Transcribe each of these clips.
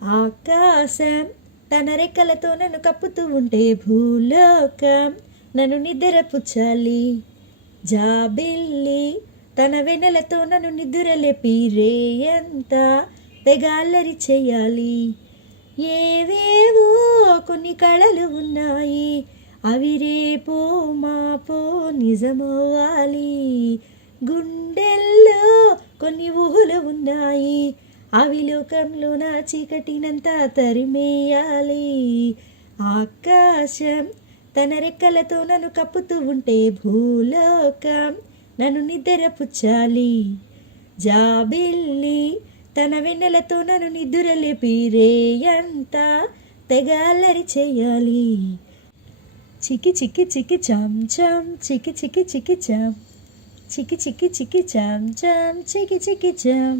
ఆకాశం తన రెక్కలతో నన్ను కప్పుతూ ఉంటే భూలోకం నన్ను నిద్రపుచ్చాలి. జాబిల్లి తన వెన్నెలతో నన్ను నిద్రలేపి రేయంతా తెగాల్లరి చేయాలి. ఏవేవో కొన్ని కళలు ఉన్నాయి, అవి రేపో మాపో నిజమవ్వాలి. గుండెల్లో కొన్ని ఊహలు ఉన్నాయి, అవి లోకంలో నా చీకటినంతా తరిమేయాలి. ఆకాశం తన రెక్కలతో నన్ను కప్పుతూ ఉంటే భూలోకం నన్ను నిద్రపుచ్చాలి. జాబిల్లి తన వెన్నెలతో నన్ను నిద్రలేపి రేయంతా తెగాల్లరి చేయాలి. చికి చికి చికి చాం చాం చికి చికి చికి చాం చికి చికి చికి చాం చాం చికి చికి చాం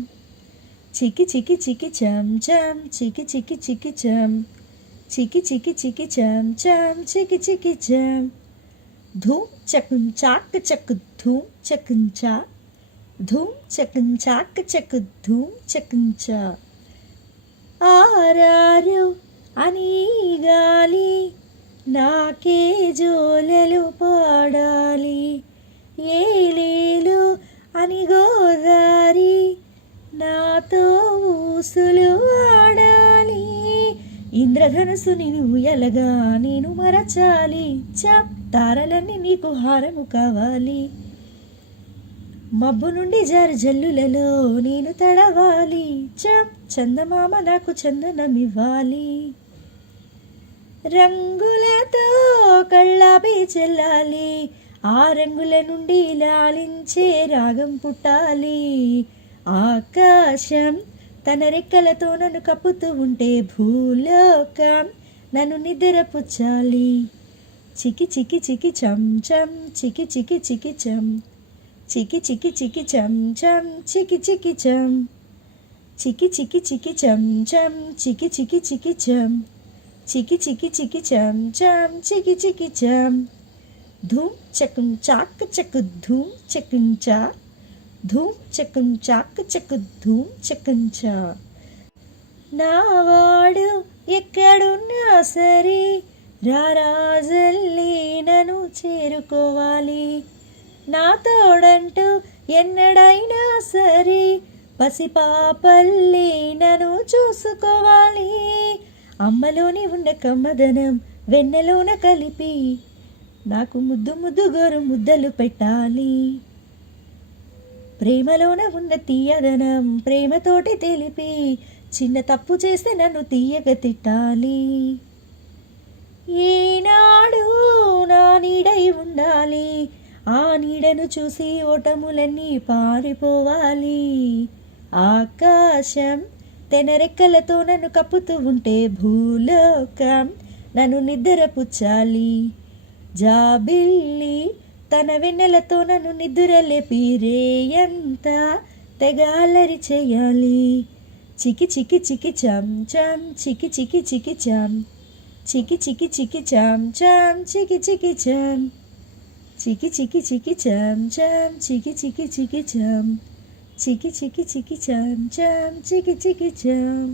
చికి చికి చికి చాం చాం చికి చికి చికి చాం చికి చికి చికి చాం చాం చికి చికి చాం. ధూమ్ చకుం చాక్ చక్ ధూమ్ చకుం చా ధూమ్ చకుం చాక్ చక్ ధూమ్ చకుం చా. ఆరారు అని గాలి నాకే జోలలు పాడాలి. ఏలేలు అని గోదారి నాతో ఊసులు ఆడాలి. ఇంద్రధనుసుని నువ్వు ఎలగా నేను మరచాలి. చాప్ తారలన్నీ నీకు హారము కావాలి. మబ్బు నుండి జారు జల్లులలో నేను తడవాలి. చాప్ చందమామ నాకు చందనమివ్వాలి. రంగులతో కళ్ళాపి చెల్లాలి, ఆ రంగుల నుండి లాలించే రాగం పుట్టాలి. ఆకాశం తన రెక్కలతో నన్ను కప్పుతూ ఉంటే భూలోకం నన్ను నిద్రపుచ్చాలి. చికి చికి చికి చం చం చికి చికి చికి చం చికి చికి చికి చం చం చికి చికి చం చికి చికి చికి చం చం చికి చికి చికి చం చికి చికి చికి చం చం చికి చికి చం. ధూమ్ చకుం చాక్ చక్ ధూమ్ చకుం చా ధూమ్ చకుం చాక్ చక్ ధూమ్ చకుం చా. నావాడు ఎక్కడున్నా సరే రారాజల్లి నన్ను చేరుకోవాలి. నా తోడంటూ ఎన్నడైనా సరే పసిపాపల్లి నన్ను చూసుకోవాలి. అమ్మలోని ఉన్న కమ్మదనం వెన్నెలోన కలిపి నాకు ముద్దు ముద్దు గోరు ముద్దలు పెట్టాలి. ప్రేమలోన ఉన్న తీయదనం ప్రేమతోటి తెలిపి చిన్న తప్పు చేస్తే నన్ను తీయగ తిట్టాలి. ఏనాడు నా నీడై ఉండాలి, ఆ నీడను చూసి ఓటములన్నీ పారిపోవాలి. ఆకాశం తన రెక్కలతో నన్ను కప్పుతూ ఉంటే భూలోకం నన్ను నిద్రపుచ్చాలి. జాబిల్లి తన వెన్నెలతో నన్ను నిద్రలేపి రేయంతా తెగాల్లరి చేయాలి. చికి చికి చికి చాం చాం చికి చికి చికి చాం చికి చికి చికి చాం చాం చికి చికి చాం చికి చికి చికి చాం చాం చికి చికి చికి చాం చికి చికి చికి చాం చాం చికి చికి చాం.